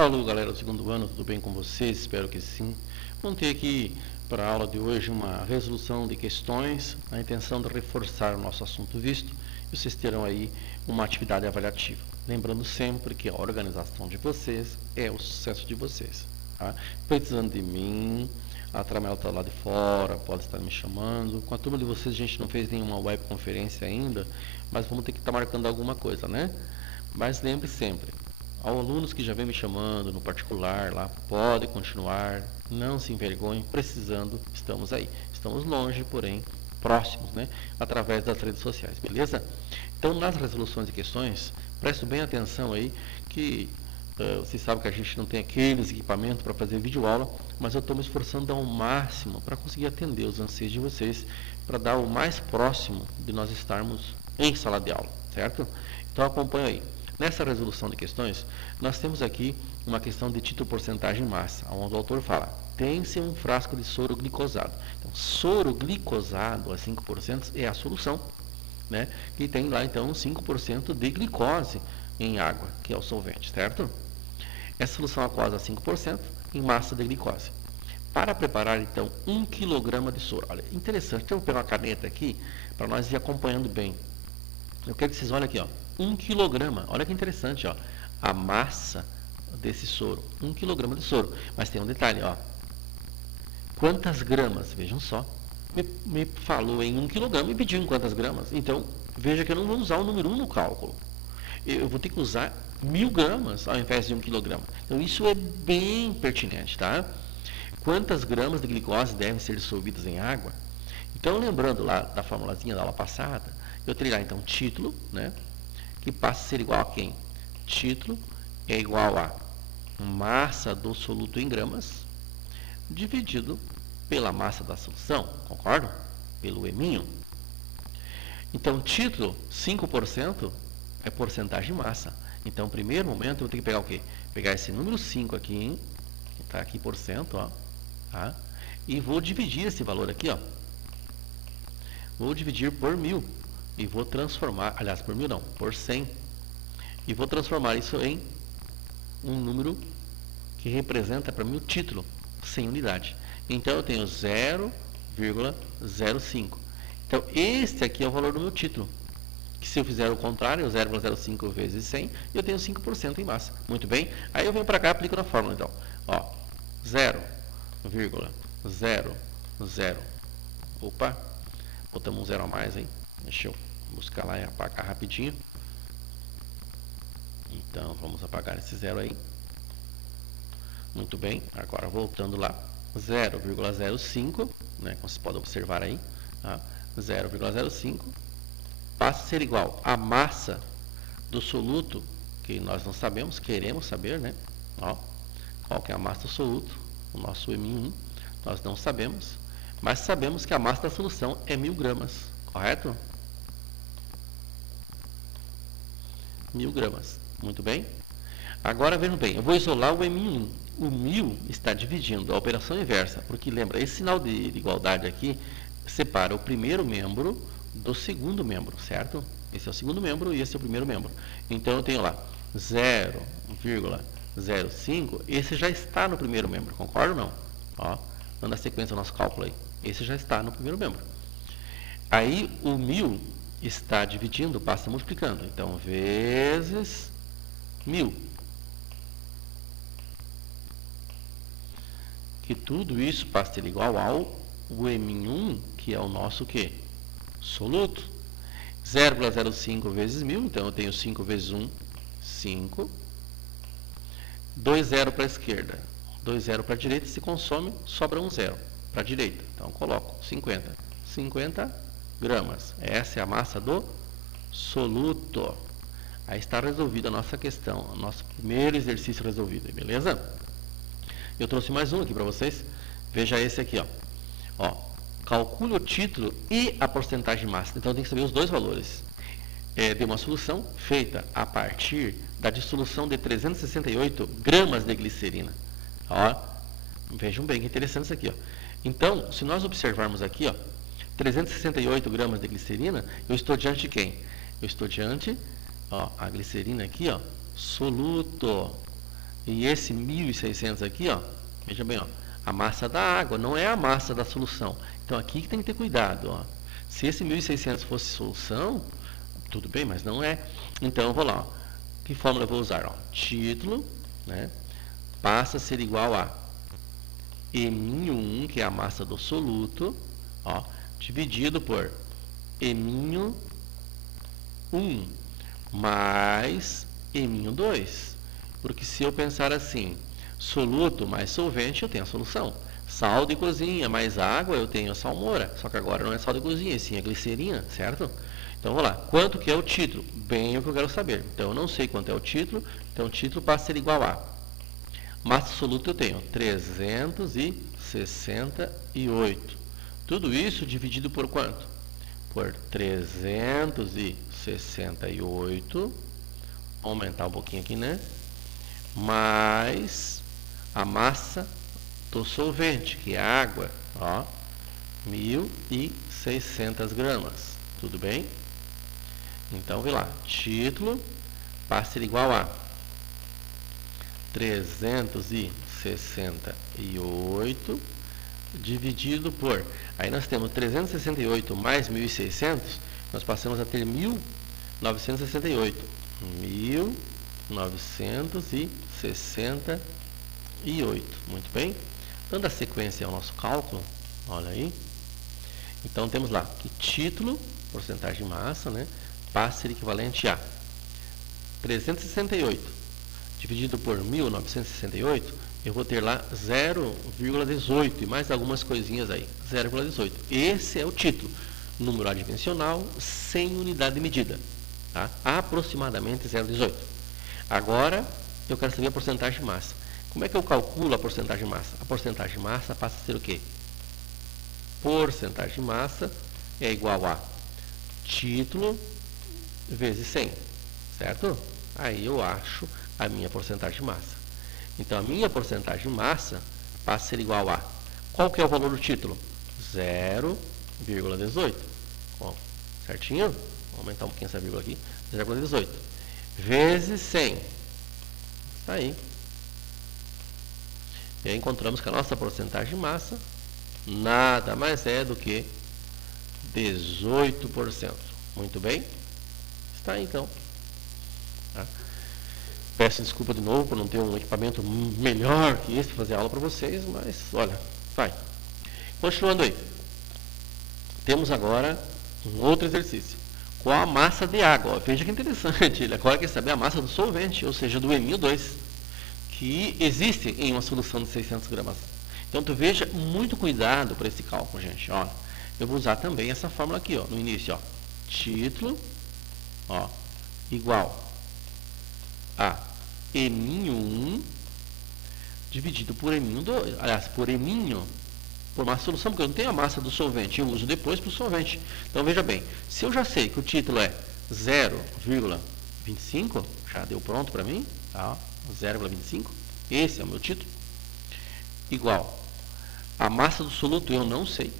Alô, galera do segundo ano, tudo bem com vocês? Espero que sim. Vamos ter aqui para a aula de hoje uma resolução de questões, na intenção de reforçar o nosso assunto visto, e vocês terão aí uma atividade avaliativa. Lembrando sempre que a organização de vocês é o sucesso de vocês. Tá? Precisando de mim, a Tramela está lá de fora, pode estar me chamando. Com a turma de vocês a gente não fez nenhuma webconferência ainda, mas vamos ter que estar marcando alguma coisa, né? Mas lembre sempre, aos alunos que já vem me chamando no particular lá, pode continuar, não se envergonhem, precisando, estamos aí. Estamos longe, porém próximos, né? Através das redes sociais, beleza? Então, nas resoluções de questões, preste bem atenção aí que vocês sabem que a gente não tem aqueles equipamentos para fazer videoaula, mas eu estou me esforçando ao máximo para conseguir atender os anseios de vocês, para dar o mais próximo de nós estarmos em sala de aula, certo? Então acompanha aí. Nessa resolução de questões, nós temos aqui uma questão de título porcentagem massa, onde o autor fala, tem-se um frasco de soro glicosado. Então, soro glicosado a 5% é a solução, né? Que tem lá então 5% de glicose em água, que é o solvente, certo? Essa solução aquosa a 5% em massa de glicose. Para preparar então 1 kg de soro. Olha, interessante, eu vou pegar uma caneta aqui para nós ir acompanhando bem. Eu quero que vocês olhem aqui, ó, 1 kg, olha que interessante, ó, a massa desse soro, 1 kg de soro, mas tem um detalhe, ó, quantas gramas, vejam só, me falou em 1 kg e pediu em quantas gramas, então veja que eu não vou usar o número 1 no cálculo, eu vou ter que usar 1000 gramas ao invés de 1 kg, então isso é bem pertinente, tá? Quantas gramas de glicose devem ser dissolvidas em água? Então, lembrando lá da formulazinha da aula passada, eu terei lá, então, título, né, que passa a ser igual a quem? Título é igual a massa do soluto em gramas, dividido pela massa da solução, concordam? Pelo eminho. Então, título, 5% é porcentagem de massa. Então, no primeiro momento, eu vou ter que pegar o quê? Pegar esse número 5 aqui, que está aqui por cento, ó, tá? E vou dividir esse valor aqui, ó. Vou dividir por 1000 e vou transformar, aliás, por 1000 não, por 100. E vou transformar isso em um número que representa para mim o título, 100 unidades. Então eu tenho 0,05. Então este aqui é o valor do meu título. Que se eu fizer o contrário, 0,05 vezes 100, eu tenho 5% em massa. Muito bem? Aí eu venho para cá e aplico na fórmula, então. Ó, 0,00. Opa, botamos um zero a mais, hein? Deixa eu buscar lá e apagar rapidinho. Então, vamos apagar esse zero aí. Muito bem, agora voltando lá. 0,05, né? Como vocês podem observar aí. Tá? 0,05 passa a ser igual à massa do soluto, que nós não sabemos, queremos saber, né? Ó, qual que é a massa do soluto? O nosso M1, nós não sabemos, mas sabemos que a massa da solução é 1000 gramas, correto? 1000 gramas, muito bem. Agora vejam bem, eu vou isolar o M1. O 1000 está dividindo a operação inversa, porque lembra, esse sinal de igualdade aqui separa o primeiro membro do segundo membro, certo? Esse é o segundo membro e esse é o primeiro membro. Então eu tenho lá 0,05, esse já está no primeiro membro, concorda ou não? Ó, dando a sequência do nosso cálculo aí, esse já está no primeiro membro. Aí o 1000 está dividindo, passa multiplicando, então vezes 1000. Que tudo isso passa a ser igual ao M1, que é o nosso quê? Soluto. 0,05 vezes 1000, então eu tenho 5 vezes 1, 5. 2 zero para a esquerda, 2 zero para a direita, se consome, sobra um zero para a direita. Então coloco 50. 50 gramas. Essa é a massa do soluto. Aí está resolvida a nossa questão, o nosso primeiro exercício resolvido, beleza? Eu trouxe mais um aqui para vocês. Veja esse aqui, ó. Calcule o título e a porcentagem de massa. Então tem que saber os dois valores. De uma solução feita a partir da dissolução de 368 gramas de glicerina. Ó, vejam bem que interessante isso aqui, ó. Então, se nós observarmos aqui, ó, 368 gramas de glicerina, eu estou diante de quem? Eu estou diante, ó, a glicerina aqui, ó, soluto. E esse 1.600 aqui, ó, veja bem, ó, a massa da água, não é a massa da solução. Então aqui que tem que ter cuidado, ó. Se esse 1.600 fosse solução, tudo bem, mas não é. Então eu vou lá, ó. Que fórmula eu vou usar? Ó? Título, né, passa a ser igual a E-1, que é a massa do soluto, ó, dividido por E-1 mais E-2. Porque se eu pensar assim, soluto mais solvente, eu tenho a solução. Sal de cozinha mais água, eu tenho a salmoura. Só que agora não é sal de cozinha, sim é glicerina, certo? Então vamos lá. Quanto que é o título? Bem o que eu quero saber. Então eu não sei quanto é o título, então o título passa a ser igual a massa soluta eu tenho 368. Tudo isso dividido por quanto? Por 368. Aumentar um pouquinho aqui, né? Mais a massa do solvente, que é a água, ó, 1.600 gramas. Tudo bem? Então, vê lá. Título passa a ser igual a 368 dividido por... Aí nós temos 368 mais 1.600, nós passamos a ter 1.968. 1.968. Muito bem? Dando a sequência ao nosso cálculo, olha aí. Então temos lá que título, porcentagem de massa, né, passa a ser equivalente a 368 dividido por 1.968, eu vou ter lá 0,18 e mais algumas coisinhas aí, 0,18. Esse é o título, número adimensional sem unidade de medida, tá? Aproximadamente 0,18. Agora, eu quero saber a porcentagem de massa. Como é que eu calculo a porcentagem de massa? A porcentagem de massa passa a ser o quê? Porcentagem de massa é igual a título vezes 100, certo? Aí eu acho a minha porcentagem de massa. Então, a minha porcentagem de massa passa a ser igual a... Qual que é o valor do título? 0,18. Certinho? Vou aumentar um pouquinho essa vírgula aqui. 0,18. Vezes 100. Está aí. E aí encontramos que a nossa porcentagem de massa nada mais é do que 18%. Muito bem? Está aí, então. Tá? Peço desculpa de novo por não ter um equipamento melhor que esse para fazer aula para vocês, mas, olha, vai. Continuando aí. Temos agora um outro exercício. Qual a massa de água? Veja que interessante. Ele agora quer saber a massa do solvente, ou seja, do E-2, que existe em uma solução de 600 gramas. Então, tu veja muito cuidado para esse cálculo, gente. Ó, eu vou usar também essa fórmula aqui, ó, no início. Ó, título, ó, igual a E-1 dividido por E-2, aliás, por E- por massa de solução, porque eu não tenho a massa do solvente, eu uso depois para o solvente. Então, veja bem, se eu já sei que o título é 0,25, já deu pronto para mim, tá? 0,25, esse é o meu título, igual a massa do soluto eu não sei,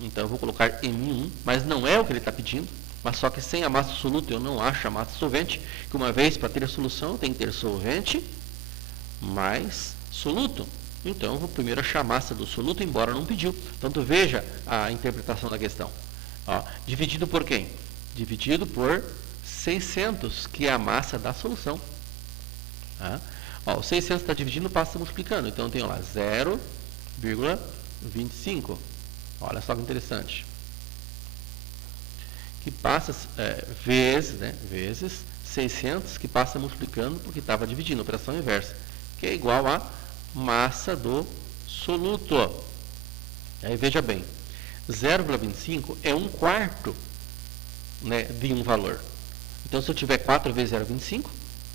então eu vou colocar M1, mas não é o que ele está pedindo, mas só que sem a massa do soluto eu não acho a massa do solvente, que uma vez para ter a solução tem que ter solvente mais soluto. Então, eu vou primeiro achar a massa do soluto, embora não pediu. Então, tu veja a interpretação da questão. Ó, dividido por quem? Dividido por 600, que é a massa da solução. Tá? Ó, o 600 está dividindo, passa multiplicando. Então, eu tenho lá 0,25. Olha só que interessante. Que passa vezes 600, que passa multiplicando, porque estava dividindo, operação inversa, que é igual a massa do soluto. Aí veja bem, 0,25 é 1/4, né, de um valor. Então, se eu tiver 4 vezes 0,25,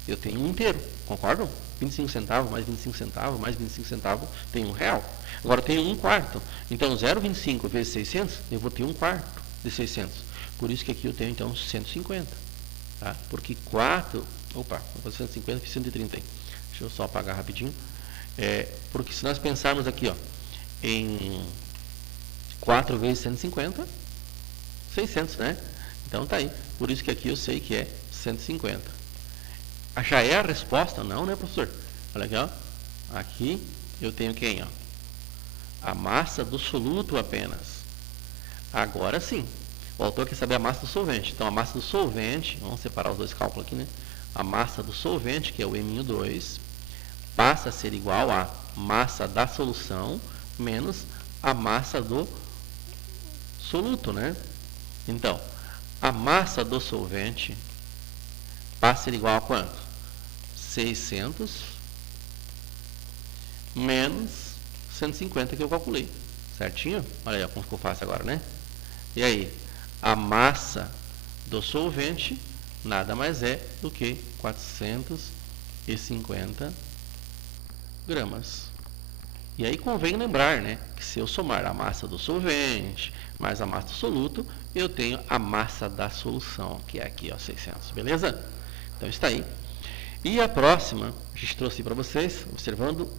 eu tenho um inteiro, concordam? 25 centavos, mais 25 centavos, mais 25 centavos, tem R$1. Agora, eu tenho 1/4. Então, 0,25 vezes 600, eu vou ter 1/4 de 600. Por isso que aqui eu tenho, então, 150. Tá? Porque 4... Opa, 150 fiz 130 aí. Deixa eu só apagar rapidinho. Porque se nós pensarmos aqui, ó, em 4 vezes 150, 600, né? Então tá aí. Por isso que aqui eu sei que é 150. Já é a resposta? Não, né, professor? Olha aqui, ó. Aqui eu tenho quem, ó? A massa do soluto apenas. Agora sim, o autor quer saber a massa do solvente. Então, a massa do solvente, vamos separar os dois cálculos aqui, né? A massa do solvente, que é o M2, passa a ser igual a massa da solução menos a massa do soluto, né? Então, a massa do solvente passa a ser igual a quanto? 600 menos 150 que eu calculei. Certinho? Olha aí como ficou fácil agora, né? E aí, a massa do solvente nada mais é do que 450 gramas. E aí convém lembrar, né, que se eu somar a massa do solvente mais a massa do soluto, eu tenho a massa da solução, que é aqui, ó, 600, beleza? Então está aí. E a próxima, a gente trouxe para vocês, observando,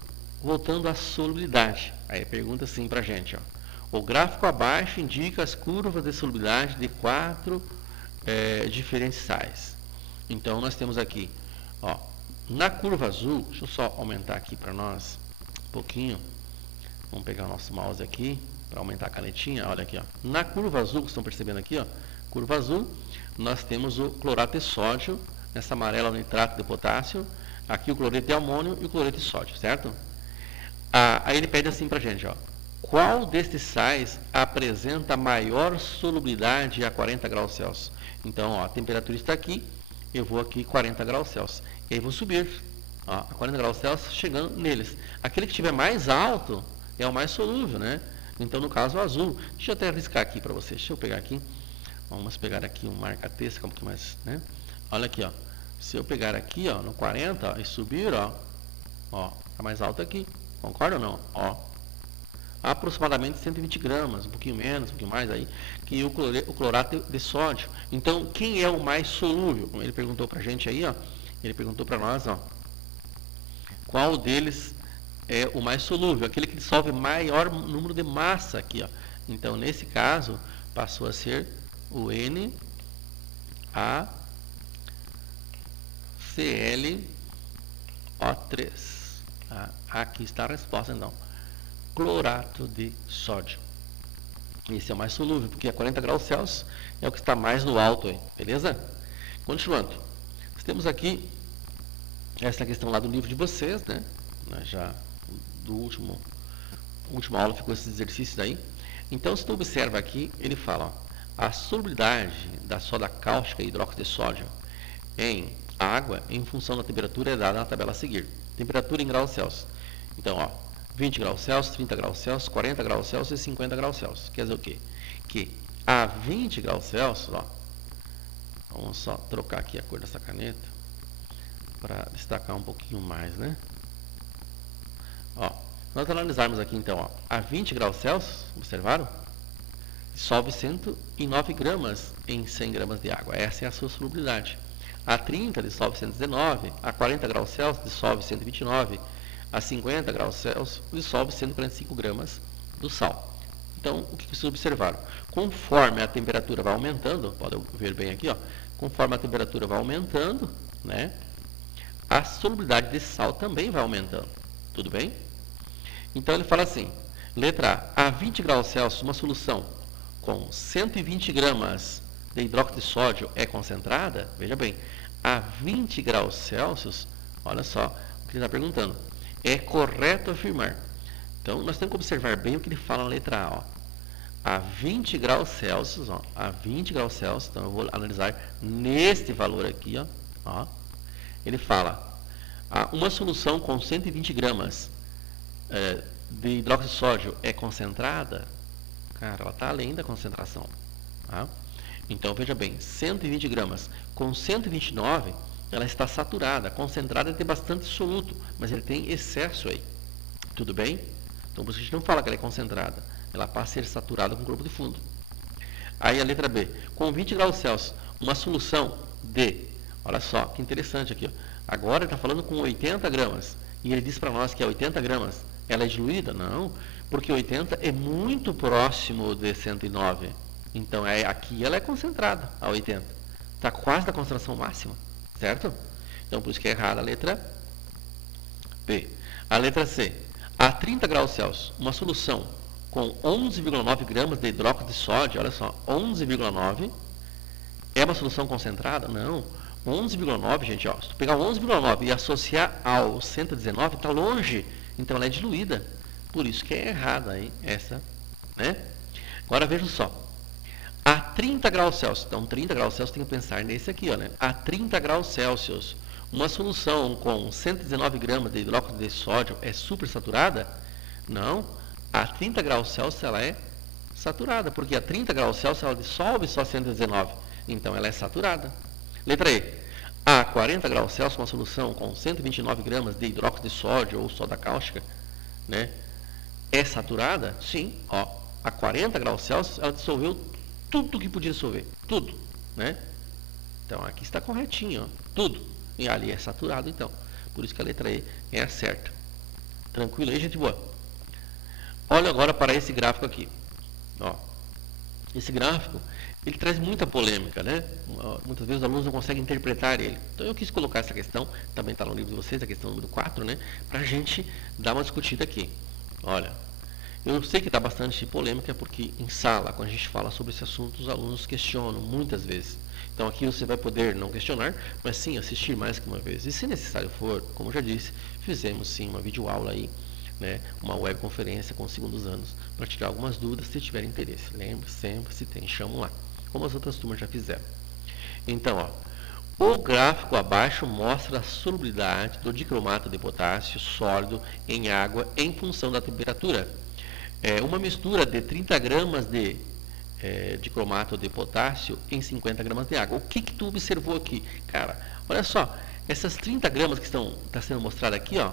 voltando à solubilidade. Aí pergunta assim para a gente, ó. O gráfico abaixo indica as curvas de solubilidade de 4 diferentes sais. Então nós temos aqui, ó, na curva azul, deixa eu só aumentar aqui para nós um pouquinho. Vamos pegar o nosso mouse aqui para aumentar a canetinha. Olha aqui, ó. Na curva azul, que vocês estão percebendo aqui, ó, curva azul, nós temos o clorato de sódio, nessa amarela o nitrato de potássio, aqui o cloreto de amônio e o cloreto de sódio, certo? Aí ele pede assim para a gente, ó, qual destes sais apresenta maior solubilidade a 40 graus Celsius? Então, ó, a temperatura está aqui, eu vou aqui 40 graus Celsius, e aí vou subir, ó, a 40 graus Celsius chegando neles. Aquele que estiver mais alto é o mais solúvel, né? Então, no caso, o azul. Deixa eu até arriscar aqui para vocês. Deixa eu pegar aqui. Vamos pegar aqui um marca-texto, um pouquinho mais, né? Olha aqui, ó. Se eu pegar aqui, ó, no 40, ó, e subir, ó, tá mais alto aqui. Concorda ou não? Ó, aproximadamente 120 gramas, um pouquinho menos, um pouquinho mais aí, que o clorato de sódio. Então, quem é o mais solúvel? Ele perguntou para a gente aí, ó. Ele perguntou para nós, ó. Qual deles é o mais solúvel? Aquele que dissolve maior número de massa aqui, ó. Então, nesse caso, passou a ser o NaClO3. Aqui está a resposta, então. Clorato de sódio. Esse é o mais solúvel, porque a 40 graus Celsius é o que está mais no alto aí, beleza? Continuando. Nós temos aqui essa questão lá do livro de vocês, né? Já do última aula ficou esses exercícios aí. Então, se tu observa aqui, ele fala, ó, a solubilidade da soda cáustica e hidróxido de sódio em água, em função da temperatura, é dada na tabela a seguir. Temperatura em graus Celsius. Então, ó, 20 graus Celsius, 30 graus Celsius, 40 graus Celsius e 50 graus Celsius. Quer dizer o quê? Que a 20 graus Celsius, ó, vamos só trocar aqui a cor dessa caneta para destacar um pouquinho mais, né? Ó, nós analisarmos aqui então, ó, a 20 graus Celsius, observaram? Dissolve 109 gramas em 100 gramas de água. Essa é a sua solubilidade. A 30 dissolve 119, a 40 graus Celsius dissolve 129, a 50 graus Celsius dissolve 145 gramas do sal. Então, o que vocês observaram? Conforme a temperatura vai aumentando, pode ver bem aqui, ó, conforme a temperatura vai aumentando, né, a solubilidade de sal também vai aumentando. Tudo bem? Então, ele fala assim, letra A, a 20 graus Celsius, uma solução com 120 gramas de hidróxido de sódio é concentrada, veja bem, a 20 graus Celsius, olha só o que ele está perguntando, é correto afirmar. Então, nós temos que observar bem o que ele fala na letra A, ó. A 20 graus Celsius, ó, a 20 graus Celsius, então eu vou analisar neste valor aqui, ó, ele fala, uma solução com 120 gramas de hidróxido de sódio é concentrada, cara, ela está além da concentração, tá? Então, veja bem, 120 gramas com 129, ela está saturada, concentrada, tem bastante soluto, mas ele tem excesso aí, tudo bem? Então, por isso a gente não fala que ela é concentrada, ela passa a ser saturada com corpo de fundo. Aí a letra B, com 20 graus Celsius, uma solução de, olha só, que interessante aqui, ó. Agora ele está falando com 80 gramas, e ele diz para nós que é 80 gramas, ela é diluída? Não, porque 80 é muito próximo de 109, então aqui ela é concentrada, a 80, está quase da concentração máxima, certo? Então por isso que é errada a letra B. A letra C. A 30 graus Celsius, uma solução com 11,9 gramas de hidróxido de sódio, olha só, 11,9 é uma solução concentrada? Não. 11,9, gente, ó, se tu pegar 11,9 e associar ao 119, está longe, então ela é diluída. Por isso que é errada, hein? Essa, né? Agora veja só. A 30 graus Celsius, então 30 graus Celsius tem que pensar nesse aqui, ó, né? A 30 graus Celsius, uma solução com 119 gramas de hidróxido de sódio é supersaturada? Não. A 30 graus Celsius ela é saturada, porque a 30 graus Celsius ela dissolve só 119, então ela é saturada. Letra E. A 40 graus Celsius, uma solução com 129 gramas de hidróxido de sódio ou soda cáustica, né, é saturada? Sim. Ó, a 40 graus Celsius ela dissolveu tudo que podia dissolver, tudo, né? Então aqui está corretinho, ó, tudo. E ali é saturado, então. Por isso que a letra E é a certa. Tranquilo aí, gente boa? Olha agora para esse gráfico aqui. Ó, esse gráfico, ele traz muita polêmica, né? Muitas vezes os alunos não conseguem interpretar ele. Então eu quis colocar essa questão, também está no livro de vocês, a questão número 4, né? Para a gente dar uma discutida aqui. Olha, eu sei que está bastante polêmica, porque em sala, quando a gente fala sobre esse assunto, os alunos questionam muitas vezes. Então aqui você vai poder não questionar, mas sim assistir mais que uma vez. E se necessário for, como eu já disse, fizemos sim uma videoaula aí, né, uma webconferência com os segundos anos, para tirar algumas dúvidas se tiver interesse. Lembre sempre, se tem, chamam lá, como as outras turmas já fizeram. Então, ó, o gráfico abaixo mostra a solubilidade do dicromato de potássio sólido em água em função da temperatura. Uma mistura de 30 gramas de dicromato de potássio em 50 gramas de água. O que tu observou aqui? Cara, olha só, essas 30 gramas que está sendo mostrada aqui, ó,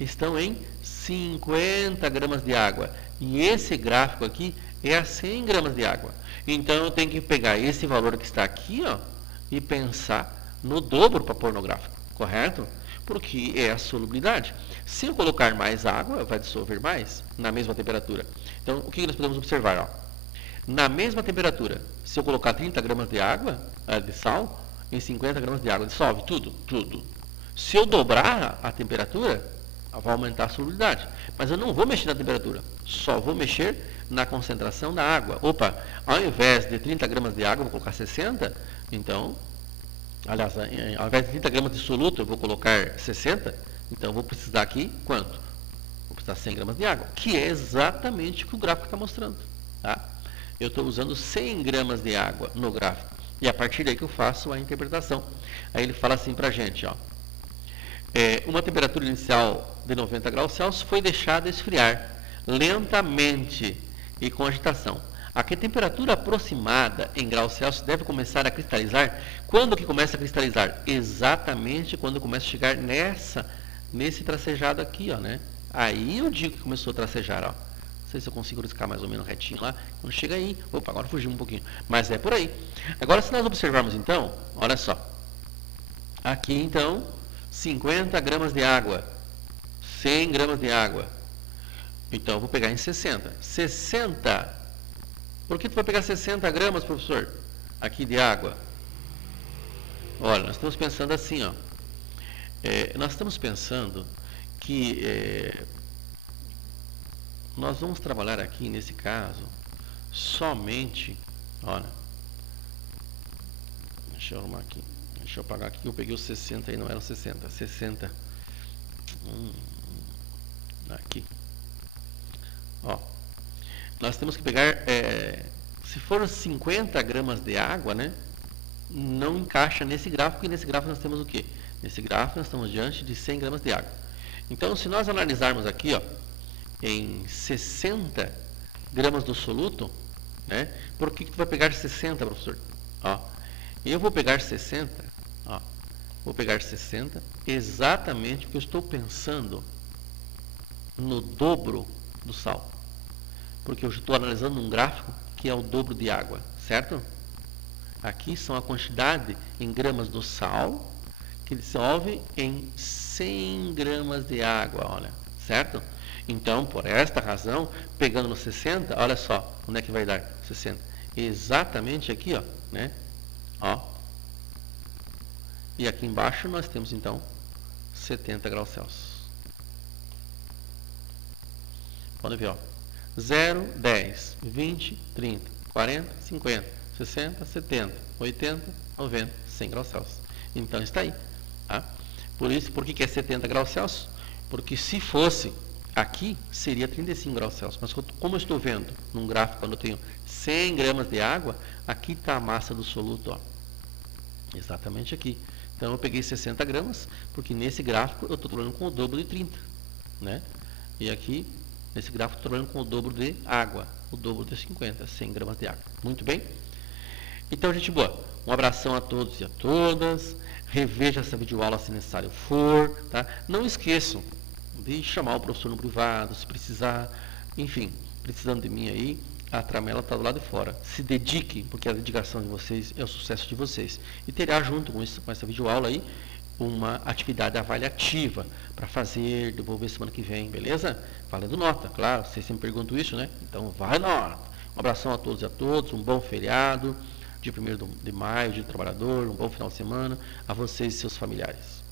estão em 50 gramas de água. E esse gráfico aqui é a 100 gramas de água. Então eu tenho que pegar esse valor que está aqui, ó, e pensar no dobro para pôr no gráfico, correto? Porque é a solubilidade. Se eu colocar mais água, vai dissolver mais na mesma temperatura. Então, o que nós podemos observar? Ó? Na mesma temperatura, se eu colocar 30 gramas de água, de sal, em 50 gramas de água, dissolve tudo, tudo. Se eu dobrar a temperatura, vai aumentar a solubilidade. Mas eu não vou mexer na temperatura, só vou mexer na concentração da água. Opa, ao invés de 30 gramas de água, eu vou colocar 60, então, aliás, ao invés de 30 gramas de soluto, eu vou colocar 60, então eu vou precisar aqui, quanto? Vou precisar de 100 gramas de água, que é exatamente o que o gráfico está mostrando. Tá? Eu estou usando 100 gramas de água no gráfico, e a partir daí que eu faço a interpretação. Aí ele fala assim para a gente, ó. Uma temperatura inicial de 90 graus Celsius foi deixada esfriar lentamente e com agitação. A temperatura aproximada em graus Celsius deve começar a cristalizar. Quando que começa a cristalizar? Exatamente quando começa a chegar nesse tracejado aqui, ó, né? Aí eu digo que começou a tracejar, ó. Não sei se eu consigo riscar mais ou menos retinho lá. Quando chega aí, opa, agora fugiu um pouquinho. Mas é por aí. Agora, se nós observarmos então, olha só. Aqui então, 50 gramas de água, 100 gramas de água. Então, eu vou pegar em 60. 60. Por que tu vai pegar 60 gramas, professor, aqui de água? Olha, nós estamos pensando assim, ó. Nós estamos pensando que nós vamos trabalhar aqui, nesse caso, somente, olha, deixa eu arrumar aqui. Deixa eu apagar aqui, eu peguei os 60 e não eram 60. 60. Aqui. Ó. Nós temos que pegar, se for 50 gramas de água, né? Não encaixa nesse gráfico, e nesse gráfico nós temos o quê? Nesse gráfico nós estamos diante de 100 gramas de água. Então, se nós analisarmos aqui, ó, em 60 gramas do soluto, né? Por que tu vai pegar 60, professor? Ó. Eu vou pegar 60, ó, vou pegar 60 exatamente porque eu estou pensando no dobro do sal. Porque eu estou analisando um gráfico que é o dobro de água, certo? Aqui são a quantidade em gramas do sal que dissolve em 100 gramas de água, olha, certo? Então, por esta razão, pegando no 60, olha só, onde é que vai dar 60? Exatamente aqui, ó, né? Ó. E aqui embaixo nós temos então 70 graus Celsius. Pode ver, ó. 0, 10, 20, 30, 40, 50, 60, 70, 80, 90, 100 graus Celsius. Então está aí. Tá? Por que é 70 graus Celsius? Porque se fosse aqui, seria 35 graus Celsius. Mas como eu estou vendo num gráfico, quando eu tenho 100 gramas de água, aqui está a massa do soluto, ó. Exatamente aqui. Então eu peguei 60 gramas, porque nesse gráfico eu estou trabalhando com o dobro de 30. Né? E aqui, nesse gráfico, estou trabalhando com o dobro de água, o dobro de 50, 100 gramas de água. Muito bem? Então, gente boa, um abração a todos e a todas. Reveja essa videoaula se necessário for. Tá? Não esqueçam de chamar o professor no privado, se precisar. Enfim, precisando de mim aí, a Tramela está do lado de fora. Se dedique, porque a dedicação de vocês é o sucesso de vocês. E terá junto com essa videoaula aí, uma atividade avaliativa para fazer, devolver semana que vem, beleza? Valendo nota, claro, vocês sempre perguntam isso, né? Então vai nota. Um abração a todos e a todas, um bom feriado, dia 1º de maio, dia do trabalhador, um bom final de semana, a vocês e seus familiares.